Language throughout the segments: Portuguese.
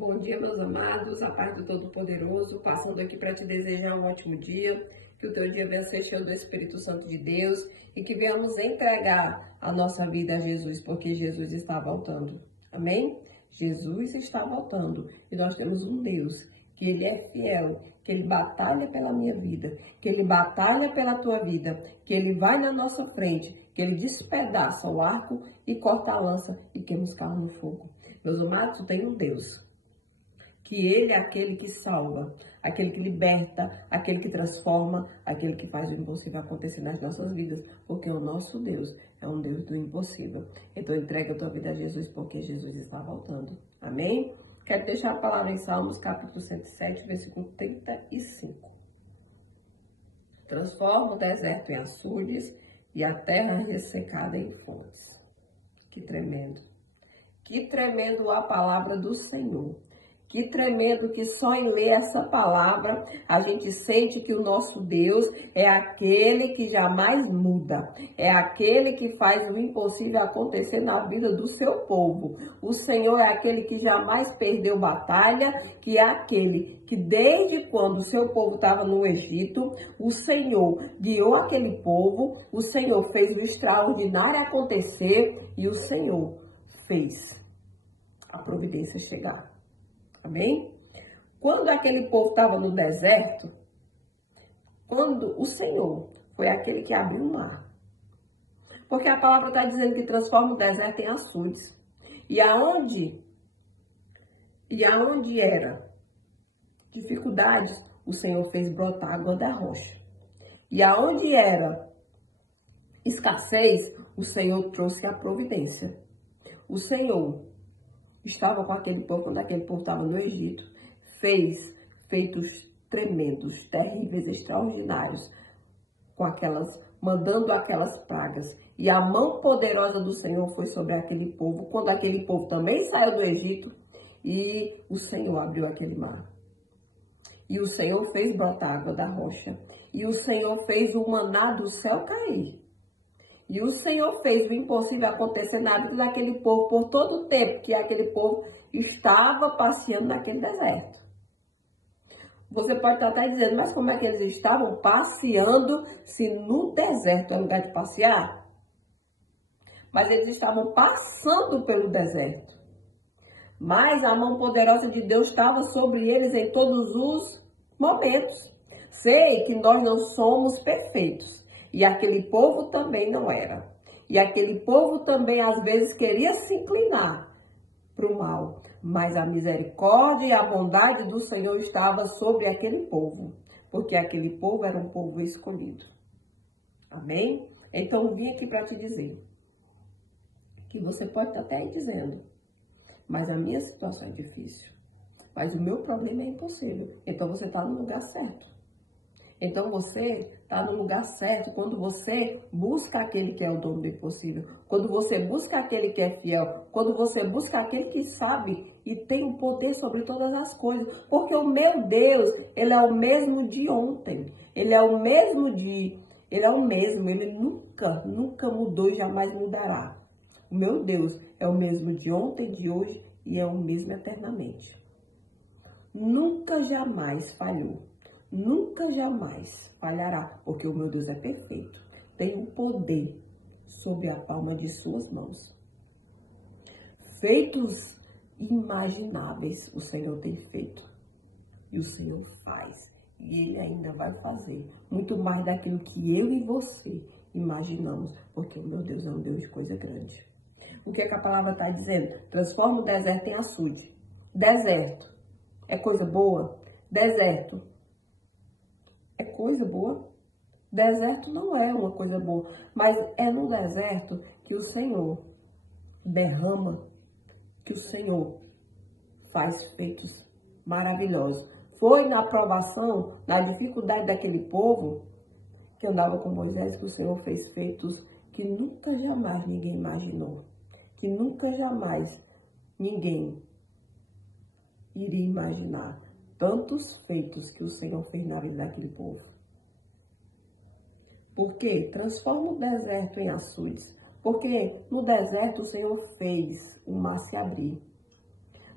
Bom dia, meus amados, a paz do Todo-Poderoso, passando aqui para te desejar um ótimo dia, que o teu dia venha ser cheio do Espírito Santo de Deus e que venhamos entregar a nossa vida a Jesus, porque Jesus está voltando. Amém? Jesus está voltando e nós temos um Deus que Ele é fiel, que Ele batalha pela minha vida, que Ele batalha pela tua vida, que Ele vai na nossa frente, que Ele despedaça o arco e corta a lança e queima os carros no fogo. Meus amados, tem um Deus que Ele é aquele que salva, aquele que liberta, aquele que transforma, aquele que faz o impossível acontecer nas nossas vidas, porque o nosso Deus é um Deus do impossível. Então entrega a tua vida a Jesus, porque Jesus está voltando. Amém? Quero deixar a palavra em Salmos, capítulo 107, versículo 35. Transforma o deserto em açudes e a terra ressecada em fontes. Que tremendo. Que tremendo a palavra do Senhor. Que tremendo que só em ler essa palavra a gente sente que o nosso Deus é aquele que jamais muda. É aquele que faz o impossível acontecer na vida do seu povo. O Senhor é aquele que jamais perdeu batalha, que é aquele que desde quando o seu povo estava no Egito, o Senhor guiou aquele povo, o Senhor fez o extraordinário acontecer e o Senhor fez a providência chegar. Amém? Quando aquele povo estava no deserto, quando o Senhor foi aquele que abriu o mar. Porque a palavra está dizendo que transforma o deserto em açudes. E aonde era dificuldades, o Senhor fez brotar água da rocha. E aonde era escassez, o Senhor trouxe a providência. O Senhor estava com aquele povo, quando aquele povo estava no Egito, fez feitos tremendos, terríveis, extraordinários, mandando aquelas pragas. E a mão poderosa do Senhor foi sobre aquele povo, quando aquele povo também saiu do Egito, e o Senhor abriu aquele mar. E o Senhor fez brotar água da rocha. E o Senhor fez o maná do céu cair. E o Senhor fez o impossível acontecer na vida daquele povo por todo o tempo que aquele povo estava passeando naquele deserto. Você pode estar até dizendo, mas como é que eles estavam passeando se no deserto é lugar de passear? Mas eles estavam passando pelo deserto. Mas a mão poderosa de Deus estava sobre eles em todos os momentos. Sei que nós não somos perfeitos. E aquele povo também não era. E aquele povo também às vezes queria se inclinar para o mal. Mas a misericórdia e a bondade do Senhor estava sobre aquele povo. Porque aquele povo era um povo escolhido. Amém? Então vim aqui para te dizer que você pode estar até aí dizendo, mas a minha situação é difícil. Mas o meu problema é impossível. Então você está no lugar certo. Então você está no lugar certo quando você busca aquele que é o dono do impossível, quando você busca aquele que é fiel, quando você busca aquele que sabe e tem o poder sobre todas as coisas. Porque o meu Deus, Ele é o mesmo de ontem, Ele é o mesmo Ele nunca mudou e jamais mudará. O meu Deus é o mesmo de ontem, de hoje e é o mesmo eternamente. Nunca jamais falhou. Nunca jamais falhará, porque o meu Deus é perfeito. Tem o poder sob a palma de suas mãos. Feitos imagináveis o Senhor tem feito. E o Senhor faz. E Ele ainda vai fazer. Muito mais daquilo que eu e você imaginamos. Porque o meu Deus é um Deus de coisa grande. O que é que a palavra está dizendo? Transforma o deserto em açude. Deserto é coisa boa? Deserto é coisa boa? Deserto não é uma coisa boa, mas é no deserto que o Senhor derrama, que o Senhor faz feitos maravilhosos. Foi na provação, na dificuldade daquele povo que andava com Moisés, que o Senhor fez feitos que nunca jamais ninguém imaginou, que nunca jamais ninguém iria imaginar. Tantos feitos que o Senhor fez na vida daquele povo. Por quê? Transforma o deserto em açudes. Porque no deserto o Senhor fez o mar se abrir.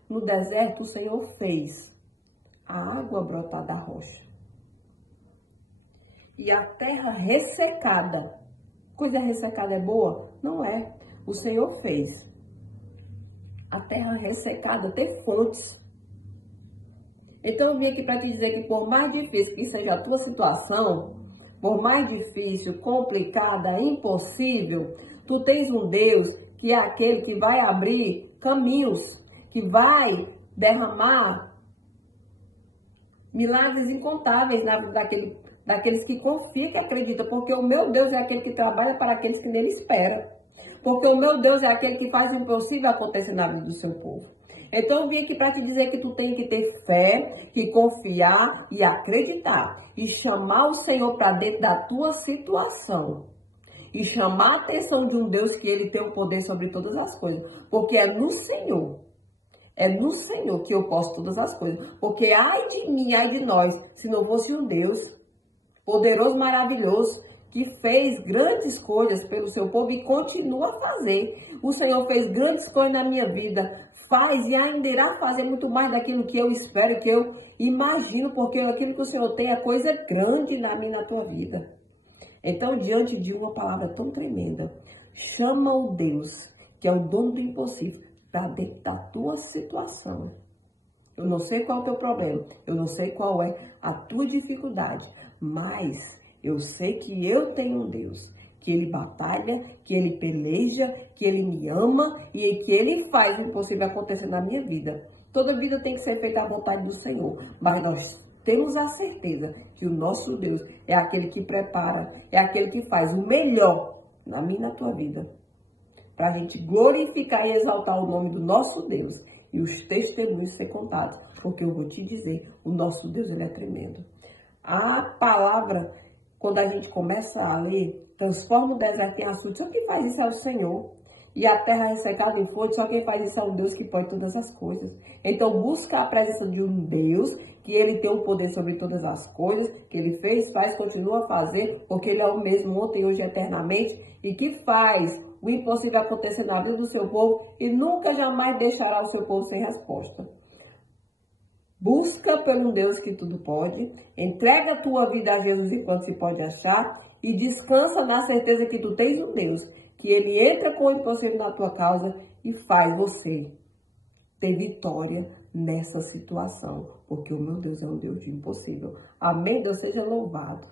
No deserto, o Senhor fez a água brotar da rocha. E a terra ressecada. Coisa ressecada é boa? Não é. O Senhor fez a terra ressecada ter fontes. Então eu vim aqui para te dizer que por mais difícil que seja a tua situação, por mais difícil, complicada, impossível, tu tens um Deus que é aquele que vai abrir caminhos, que vai derramar milagres incontáveis na vida daqueles que confiam, que acreditam, porque o meu Deus é aquele que trabalha para aqueles que nele esperam. Porque o meu Deus é aquele que faz o impossível acontecer na vida do seu povo. Então eu vim aqui para te dizer que tu tem que ter fé, que confiar e acreditar. E chamar o Senhor para dentro da tua situação. E chamar a atenção de um Deus que ele tem o poder sobre todas as coisas. Porque é no Senhor. É no Senhor que eu posso todas as coisas. Porque ai de mim, ai de nós, se não fosse um Deus poderoso, maravilhoso, que fez grandes coisas pelo seu povo e continua a fazer. O Senhor fez grandes coisas na minha vida, faz e ainda irá fazer muito mais daquilo que eu espero, que eu imagino, porque aquilo que o Senhor tem é coisa grande na minha e na tua vida. Então, diante de uma palavra tão tremenda, chama o Deus, que é o dono do impossível, para dentro da tua situação. Eu não sei qual é o teu problema, eu não sei qual é a tua dificuldade, mas eu sei que eu tenho um Deus, que Ele batalha, que Ele peleja, que Ele me ama e que Ele faz o impossível acontecer na minha vida. Toda vida tem que ser feita à vontade do Senhor, mas nós temos a certeza que o nosso Deus é aquele que prepara, é aquele que faz o melhor na minha e na tua vida, para a gente glorificar e exaltar o nome do nosso Deus e os testemunhos ser contados, porque eu vou te dizer, o nosso Deus ele é tremendo. A palavra, quando a gente começa a ler, transforma o deserto em açude, só quem faz isso é o Senhor. E a terra ressecada em fonte, só quem faz isso é um Deus que pode todas as coisas. Então busca a presença de um Deus, que ele tem o poder sobre todas as coisas, que ele fez, faz, continua a fazer, porque ele é o mesmo ontem, hoje, eternamente, e que faz o impossível acontecer na vida do seu povo e nunca jamais deixará o seu povo sem resposta. Busca pelo Deus que tudo pode, entrega a tua vida a Jesus enquanto se pode achar e descansa na certeza que tu tens um Deus, que ele entra com o impossível na tua causa e faz você ter vitória nessa situação, porque o meu Deus é um Deus de impossível. Amém? Deus seja louvado.